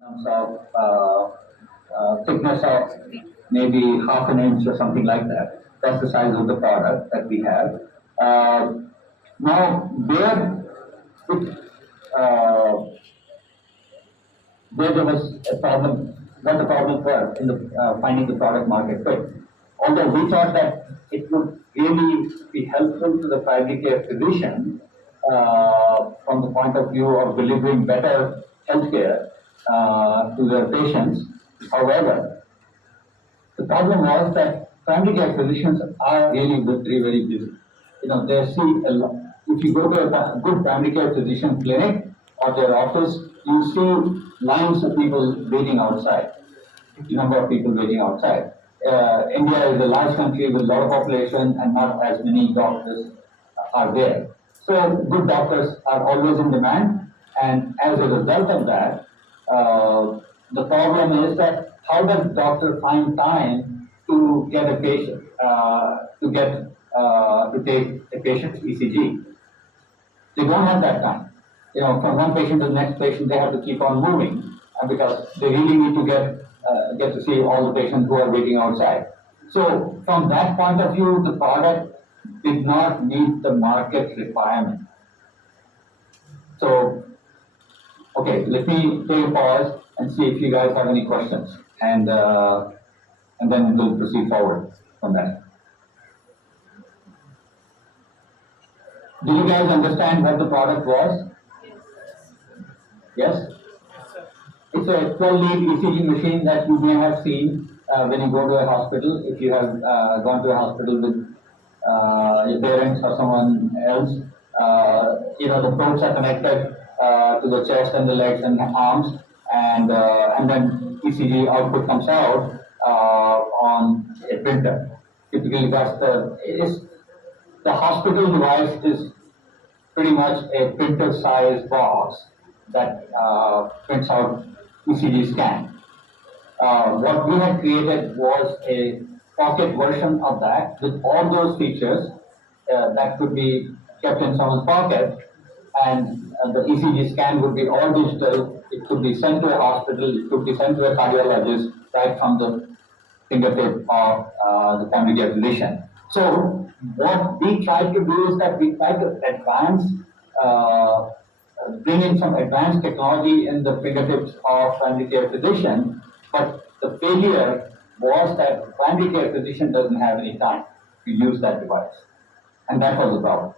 terms of thickness of maybe half an inch or something like that. That's the size of the product that we have. Uh, Now, it, uh, where there was a problem, what the problems were in the finding the product market fit. Although we thought that it would really be helpful to the primary care physician from the point of view of delivering better healthcare to their patients. However, the problem was that primary care physicians are really very busy. They see a lot. If you go to a good primary care physician clinic or their office, you see lines of people waiting outside, number of people waiting outside. India is a large country with a lot of population and not as many doctors are there. So good doctors are always in demand, and as a result of that, the problem is that how does doctor find time to get a patient to take a patient's ECG? They don't have that time. From one patient to the next patient, they have to keep on moving because they really need to get to see all the patients who are waiting outside. So from that point of view, the product did not meet the market requirement. So, okay, let me take a pause and see if you guys have any questions, and then we'll proceed forward from that. Do you guys understand what the product was? Yes? It's a 12-lead ECG machine that you may have seen when you go to a hospital. If you have gone to a hospital with your parents or someone else, the probes are connected to the chest and the legs and the arms, and then ECG output comes out on a printer. Typically, the hospital device is pretty much a printer-sized box that prints out ECG scan. What we had created was a pocket version of that with all those features that could be kept in someone's pocket, and the ECG scan would be all digital. It could be sent to a hospital, it could be sent to a cardiologist right from the fingertip of the primary care physician. So what we tried to do is that we tried to bring in some advanced technology in the fingertips of primary care physician, but the failure was that the primary care physician doesn't have any time to use that device, and that was the problem.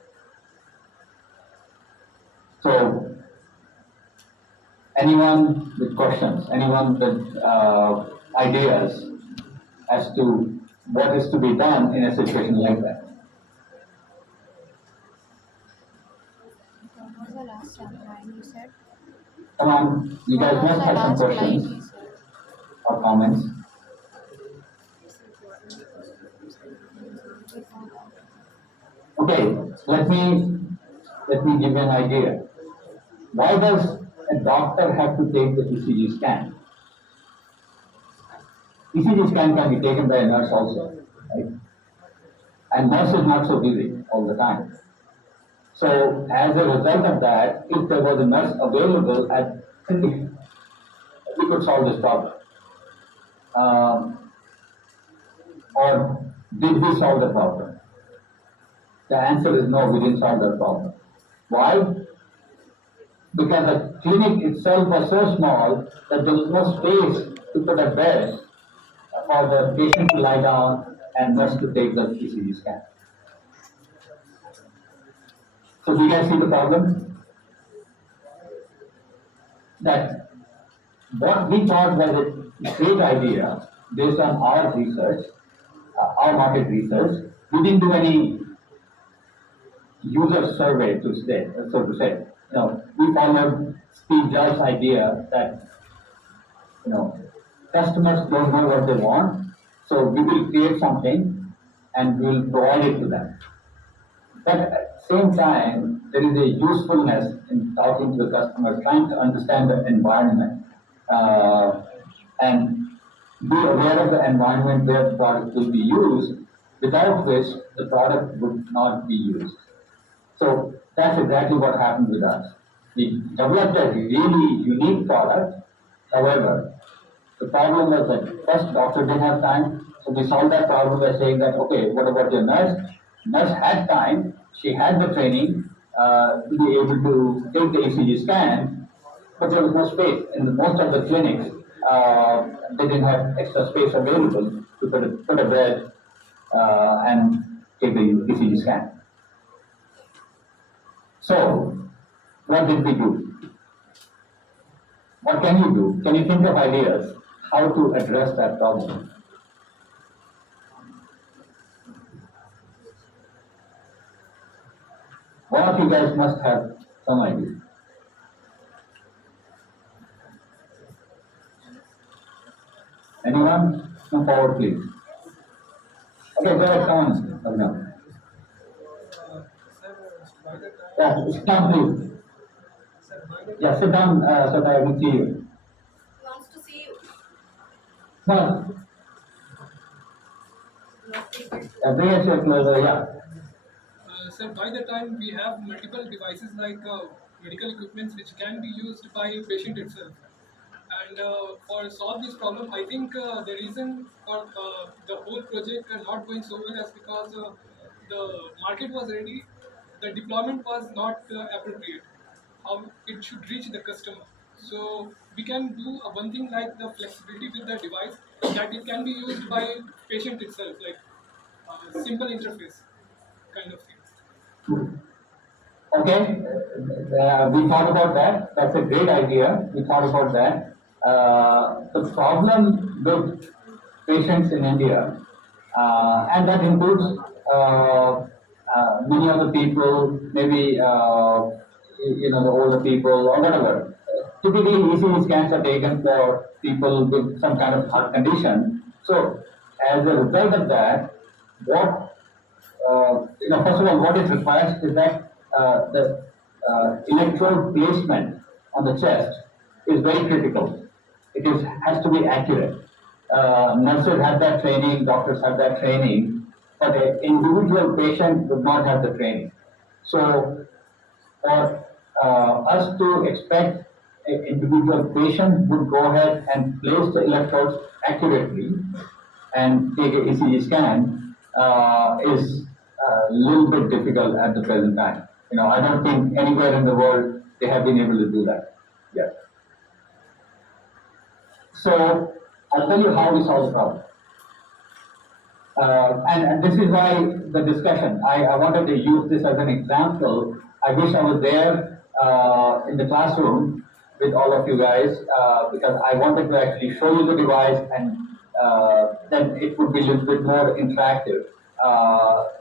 So, anyone with questions, anyone with ideas as to what is to be done in a situation like that? What was the last line you said? Come on, you guys What was must the have some last line questions you said? or comments. Okay, let me give you an idea. Why does a doctor have to take the ECG scan? ECG scan can be taken by a nurse also, right? And nurse is not so busy all the time. So as a result of that, if there was a nurse available at clinic, we could solve this problem. Or did we solve the problem? The answer is no, we didn't solve that problem. Why? Because the clinic itself was so small that there was no space to put a bed for the patient to lie down and nurse to take the ECG scan. So do you guys see the problem? That what we thought was a great idea based on our research, our market research. We didn't do any user survey so to say. We followed Steve Jobs' idea that customers don't know what they want, so we will create something and we will provide it to them. But at the same time, there is a usefulness in talking to the customer, trying to understand the environment and be aware of the environment where the product will be used, without which the product would not be used. So that's exactly what happened with us. We developed a really unique product. However, the problem was that first doctor didn't have time, so we solved that problem by saying that, okay, what about your nurse? Nurse had time, she had the training to be able to take the ECG scan, but there was no space. In most of the clinics, they didn't have extra space available to put a bed and take the ECG scan. So, what did we do? What can you do? Can you think of ideas how to address that problem? One of you guys must have some idea. Anyone? Come forward, please. Okay, go ahead, come on. Abhinav. Yeah, sit down, please. Yeah, sit down so that I can see you. Wants to see you. No, Not able to. bring it closer, yeah. Sir, by the time we have multiple devices like medical equipments which can be used by patient itself. And for solve this problem, I think the reason for the whole project not going so well is because the market was ready, the deployment was not appropriate. How it should reach the customer. So we can do one thing like the flexibility with the device that it can be used by patient itself, like simple interface kind of thing. Okay, we thought about that. That's a great idea. We thought about that. The problem with patients in India, and that includes many of the people, maybe the older people or whatever. Typically, ECG scans are taken for people with some kind of heart condition. So, as a result of that, what first of all, what it requires is that the electrode placement on the chest is very critical. Has to be accurate. Nurses have that training, doctors have that training, but an individual patient would not have the training. So, for us to expect an individual patient would go ahead and place the electrodes accurately and take an ECG scan is a little bit difficult at the present time. I don't think anywhere in the world they have been able to do that yet. So I'll tell you how we solve the problem. And this is why the discussion, I wanted to use this as an example. I wish I was there in the classroom with all of you guys because I wanted to actually show you the device and then it would be a little bit more interactive.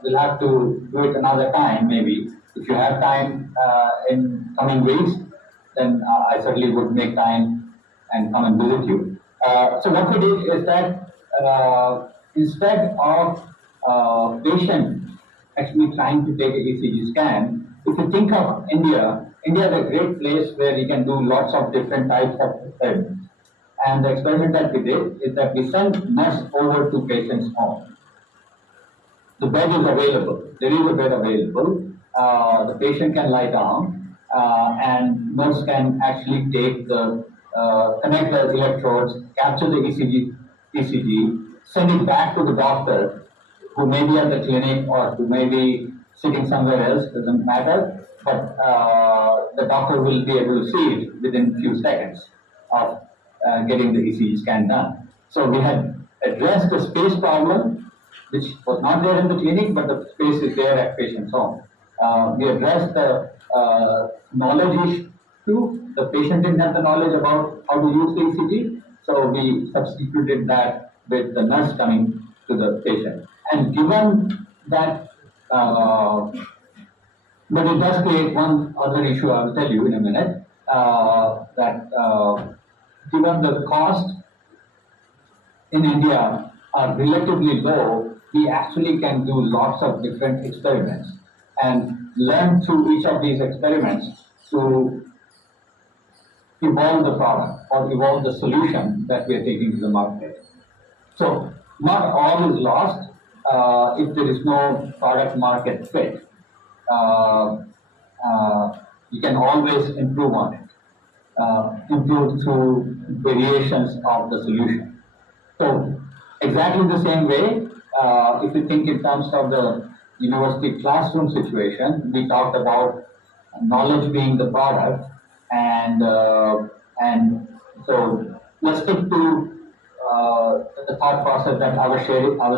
We'll have to do it another time maybe. If you have time in coming weeks, then I certainly would make time and come and visit you. So what we did is that instead of patient actually trying to take an ECG scan, if you think of India is a great place where you can do lots of different types of experiments. And the experiment that we did is that we sent nurse over to patient's home. The bed is available. There is a bed available. The patient can lie down, and nurse can actually take the connect the electrodes, capture the ECG, send it back to the doctor, who may be at the clinic or who may be sitting somewhere else. Doesn't matter. But the doctor will be able to see it within a few seconds of getting the ECG scan done. So we had addressed the space problem, which was not there in the clinic, but the space is there at patient's home. We addressed the knowledge issue. The patient didn't have the knowledge about how to use the ECG, so we substituted that with the nurse coming to the patient. And given that, but it does create one other issue I will tell you in a minute, that given the cost in India are relatively low, we actually can do lots of different experiments and learn through each of these experiments to evolve the product or evolve the solution that we are taking to the market. So not all is lost if there is no product market fit. You can always improve on it. improved through variations of the solution. So exactly the same way, if you think in terms of the university classroom situation, we talked about knowledge being the product, and so let's stick to the thought process that I was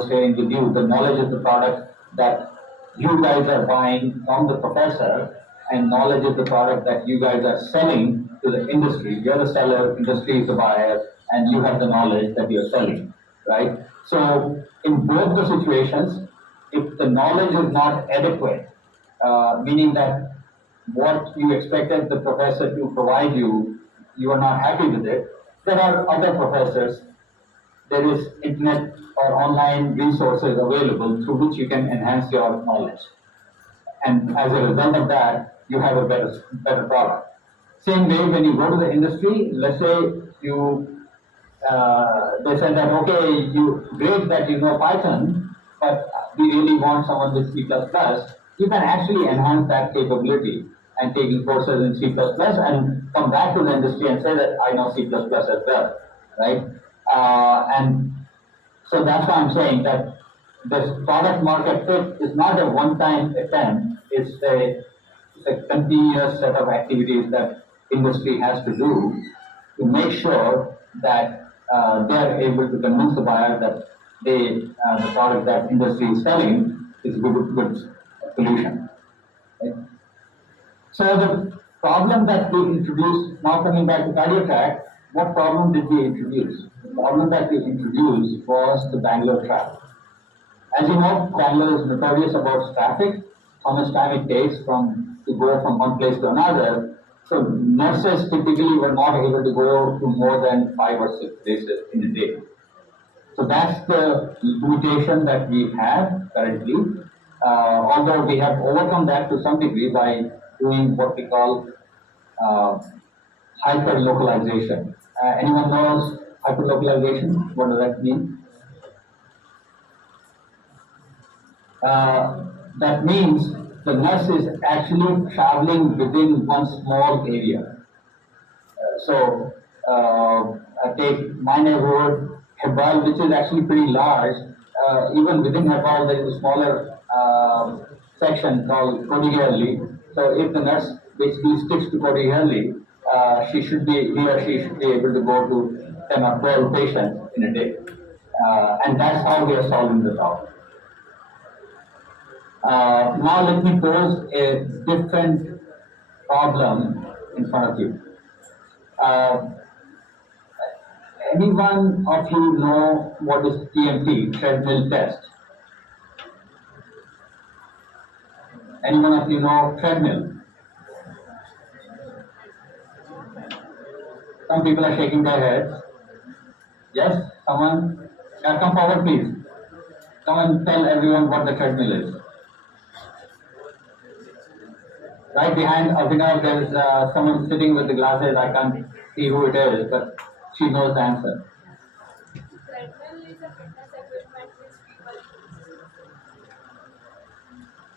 sharing with you. The knowledge is the product that you guys are buying from the professor, and knowledge is the product that you guys are selling to the industry. You're the seller, industry is the buyer, and you have the knowledge that you're selling, right? So in both the situations, if the knowledge is not adequate, meaning that what you expected the professor to provide you, you are not happy with it, there are other professors, there is internet or online resources available through which you can enhance your knowledge. And as a result of that, you have a better product. Same way, when you go to the industry, let's say they said that, okay, great that you know Python, but we really want someone with C++. You can actually enhance that capability and taking courses in C++ and come back to the industry and say that I know C++ as well, right? And so that's why I'm saying that this product market fit is not a one-time attempt. It's a continuous set of activities that industry has to do to make sure that they are able to convince the buyer that the product that industry is selling is a good solution. Right? So the problem that we introduced, now coming back to CardioTrack, what problem did we introduce? The problem that we introduced was the Bangalore traffic. As you know, Bangalore is notorious about traffic, how much time it takes to go from one place to another. So nurses typically were not able to go to more than 5 or 6 places in a day. So that's the limitation that we have currently. Although we have overcome that to some degree by doing what we call hyper-localization. Anyone knows hyper-localization? What does that mean? That means the nurse is actually traveling within one small area. Take my neighborhood, Hebbal, which is actually pretty large. Even within Hebbal, there is a smaller section called Kodigalli. So if the nurse basically sticks to Kodigalli, he or she should be able to go to 10 or 12 patients in a day. And that's how we are solving the problem. Now let me pose a different problem in front of you. Anyone of you know what is TMT, treadmill test? Anyone of you know treadmill? Some people are shaking their heads. Yes? Someone? Come forward, please. Come and tell everyone what the treadmill is. Right behind Abhinav, there is someone sitting with the glasses. I can't see who it is, but she knows the answer. Treadmill is a fitness equipment which people use.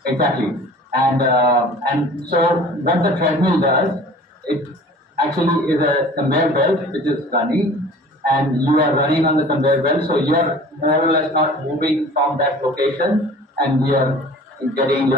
Exactly. And so what the treadmill does, it actually is a conveyor belt which is running, and you are running on the conveyor belt, so you are more or less not moving from that location, and you are getting your